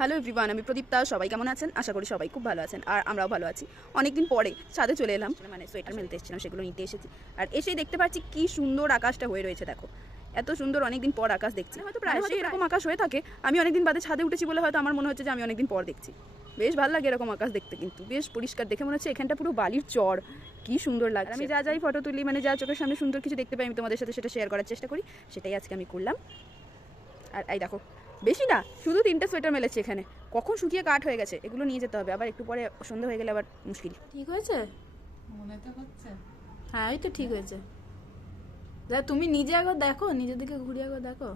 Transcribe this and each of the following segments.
Hello everyone আমি প্রদীপ প্রদীপ্তা সবাই কেমন আছেন? আশা করি সবাই খুব ভালো আছেন আর আমরাও ভালো আছি। অনেকদিন পরে ছাদে চলে এলাম। মানে সোয়েটার মেলতে এসেছিলাম সেগুলো নিতে এসেছি। আর এসেই দেখতে পাচ্ছি কি সুন্দর আকাশটা হয়ে রয়েছে দেখো। এত সুন্দর অনেকদিন পর আকাশ দেখছি। হয়তো প্রায় এরকম আকাশ হয়ে থাকে আমি অনেকদিন বাদে ছাদে উঠেছি বলে হয়তো আমার মনে হচ্ছে যে আমি অনেকদিন পর দেখছি। বেশ ভালো লাগে এরকম আকাশ দেখতে কিন্তু বেশ পরিষ্কার। দেখে মনে হচ্ছে এখানটা পুরো বালির চর। কি সুন্দর লাগে আমি যা যাই ফটো তুলি মানে যা চোখের সামনে সুন্দর কিছু দেখতে পাই আমি তোমাদের সাথে সেটা শেয়ার করার চেষ্টা করি। সেটাই আজকে আমি করলাম। আর এই দেখো বেশি না শুধু তিনটে সোয়েটার মেলেছে এখানে। কখন শুকিয়ে কাঠ হয়ে গেছে এগুলো নিয়ে যেতে হবে। আবার একটু পরে সন্ধ্যা হয়ে গেলে আবার মুশকিল। ঠিক হয়েছে? মনে তো হচ্ছে। হ্যাঁ এই তো ঠিক হয়েছে। যা তুমি নিজে একবার দেখো নিজের দিকে ঘুরে একবার দেখো।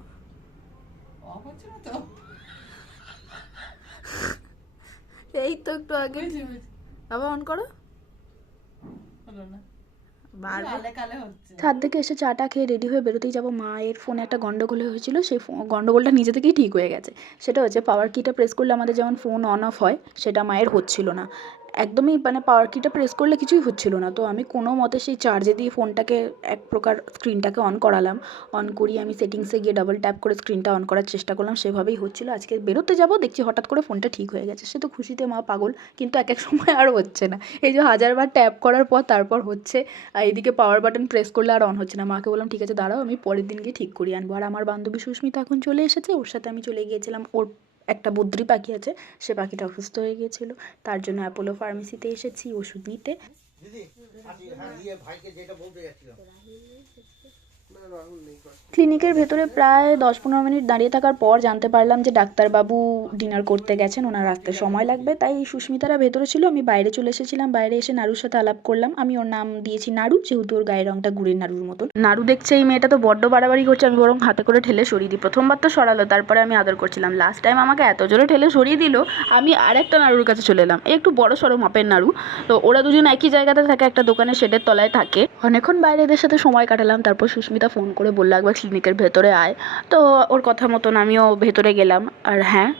হচ্ছে না তো। এই তো একটু আগে। আবার অন করো। হলো না। ছাদ থেকে এসে চাটা খেয়ে রেডি হয়ে বেরোতেই যাব। মায়ের ফোনে একটা গন্ডগোল হয়েছিল সেই ফো- গন্ডগোলটা নিজে থেকেই ঠিক হয়ে গেছে। সেটা হচ্ছে পাওয়ার কিটা প্রেস করলে আমাদের যেমন ফোন অন অফ হয় সেটা মায়ের হচ্ছিল না। একদমই মানে পাওয়ার কিটা প্রেস করলে কিছুই হচ্ছিল না। তো আমি কোনো মতে সেই চার্জে দিয়ে ফোনটাকে এক প্রকার স্ক্রিনটাকে অন করালাম। অন করিয়ে আমি সেটিংসে গিয়ে ডাবল ট্যাপ করে স্ক্রিনটা অন করার চেষ্টা করলাম, সেভাবেই হচ্ছিল। আজকে বেরোতে যাব, দেখছি হঠাৎ করে ফোনটা ঠিক হয়ে গেছে। সে তো খুশিতে মা পাগল, কিন্তু এক এক সময় আর হচ্ছে না। এই যে হাজারবার ট্যাপ করার পর তারপর হচ্ছে, আর এদিকে পাওয়ার বাটন প্রেস করলে আর অন হচ্ছে না। মাকে বললাম, ঠিক আছে, দাঁড়াও, আমি পরের দিন গিয়ে ঠিক করিয়ে আনব। আর আমার বান্ধবী সুস্মিতা এখন চলে এসেছে। ওর সাথে আমি চলে গিয়েছিলাম, ওর একটা বদ্রি পাখি আছে, সে পাখিটা অসুস্থ হয়ে গিয়েছিল। তার জন্য অ্যাপোলো ফার্মেসিতে এসেছি, ওষুধ নিতে। দিদি ভাইকে যেটা বলতে ক্লিনিকের ভেতরে প্রায় দশ পনেরো মিনিট দাঁড়িয়ে থাকার পর জানতে পারলাম যে ডাক্তারবাবু ডিনার করতে গেছেন, ওনার আসতে সময় লাগবে। তাই সুস্মিতারা ভেতরে ছিল, আমি বাইরে চলে এসেছিলাম, বাইরে এসে নাড়ুর সাথে আলাপ করলাম। আমি ওর নাম দিয়েছি নাড়ু যেহেতু ওর গায়ের রংটা গুড়ের নাড়ুর মতন। নাড়ু দেখছে এই মেয়েটা তো বড্ড বাড়াবাড়ি করছে, আমি বরং হাতে করে ঠেলে সরিয়ে দিই। প্রথমবার তো সরালো, তারপরে আমি আদর করছিলাম। লাস্ট টাইম আমাকে এত জোরে ঠেলে সরিয়ে দিল, আমি আর একটা নাড়ুর কাছে চলে এলাম। একটু বড় সড়ো মাপের নাড়ু তো ওরা দুজন একই জায়গাতে থাকে, একটা দোকানের শেডের তলায় থাকে। অনেকক্ষণ বাইরে এদের সাথে সময় কাটালাম, তারপর সুস্মিতা ফোন করে বলল, একবার ক্লিনিকের ভেতরে আয়। তো ওর কথা মতন আমিও ভেতরে গেলাম। আর হ্যাঁ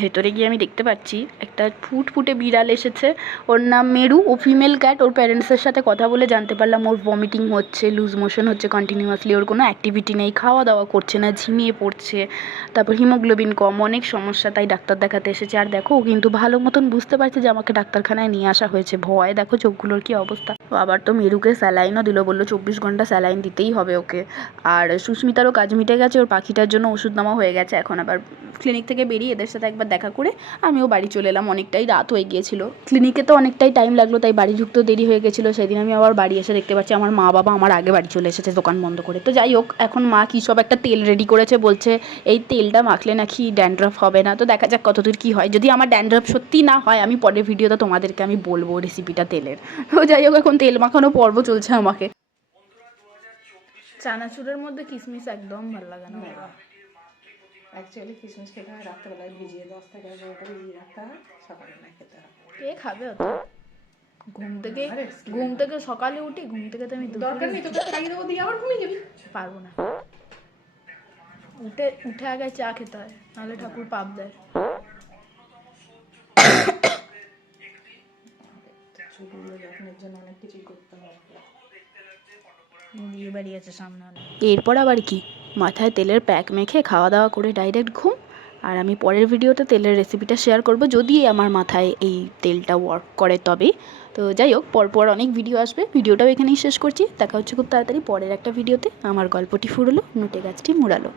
ভেতরে গিয়ে আমি দেখতে পাচ্ছি, একটা ফুট ফুটে বিড়াল এসেছে। ওর নাম মেরু, ও ফিমেল ক্যাট ওর প্যারেন্টসের সাথে কথা বলে জানতে পারলাম ওর ভমিটিং হচ্ছে লুজ মোশন হচ্ছে কন্টিনিউয়াসলি ওর কোনো অ্যাক্টিভিটি নেই খাওয়া দাওয়া করছে না, ঝিমিয়ে পড়ছে, তারপর হিমোগ্লোবিন কম, অনেক সমস্যা, তাই ডাক্তার দেখাতে এসেছে। আর দেখো, ও কিন্তু ভালো মতন বুঝতে পারছে যে আমাকে ডাক্তারখানায় নিয়ে আসা হয়েছে। ভয়, দেখো চোখগুলোর কি অবস্থা। আবার তো মেরুকে স্যালাইনও দিল, বলল চব্বিশ ঘণ্টা স্যালাইন দিতেই হবে ওকে। আর সুস্মিতারও কাজ মিটে গেছে, ওর পাখিটার জন্য ওষুধ নেওয়া হয়ে গেছে, এখন আবার ক্লিনিক থেকে বেরিয়ে এদের সাথে দেখা করে আমিও বাড়ি চলে এলাম। অনেকটাই রাত হয়ে গিয়েছিল। ক্লিনিকে তো অনেকটাই টাইম লাগল, তাই বাড়ি ঢুকতেও দেরি হয়ে গেছিল। সেদিন আমি আবার বাড়ি এসে দেখতে পাচ্ছি, আমার মা বাবা আমার আগে বাড়ি চলে এসেছে দোকান বন্ধ করে। তো যাই হোক, এখন মা কী সব একটা তেল রেডি করেছে, বলছে, এই তেলটা মাখলে নাকি ড্যান্ড্রফ হবে না? তো দেখা যাক কতদূর কী হয়। যদি আমার ড্যান্ড্রফ সত্যি না হয়, আমি পরের ভিডিওতে তোমাদেরকে আমি বলব রেসিপিটা তেলের। তো যাই হোক, এখন তেল মাখানো পর্ব চলছে আমাকে। চানাচুরের মধ্যে কিশমিশ একদম ভালো লাগে না। অ্যাকচুয়ালি কিশমিশ খেতে হয় রাত্রেবেলায় ভিজিয়ে দশ থেকে এগারোটা ভিজিয়ে রাখতে হয় সকালবেলায় খেতে হয়। কে খাবে অত ঘুম থেকে ঘুম থেকে সকালে উঠি ঘুম থেকে তো আমি দরকার নেই তোকে খাইয়ে দেবো দিয়ে আবার ঘুমিয়ে যাবি। পারব না। উঠে উঠে আগে চা খেতে হয় নাহলে ঠাকুর পাপ দেয়। যত্নের জন্য অনেক কিছুই করতে হবে বাড়ি আছে সামনে এরপর আবার কি? মাথায় তেলের প্যাক মেখে খাওয়া দাওয়া করে ডাইরেক্ট ঘুম। আর আমি পরের ভিডিওতে তেলের রেসিপিটা শেয়ার করব যদি আমার মাথায় এই তেলটা ওয়ার্ক করে তবে। তো যাই হোক, পরপর অনেক ভিডিও আসবে। ভিডিওটাও এখানেই শেষ করছি। দেখা হচ্ছে খুব তাড়াতাড়ি পরের একটা ভিডিওতে আমার গল্পটি ফুরলো, নোটে গাছটি মুড়ালো।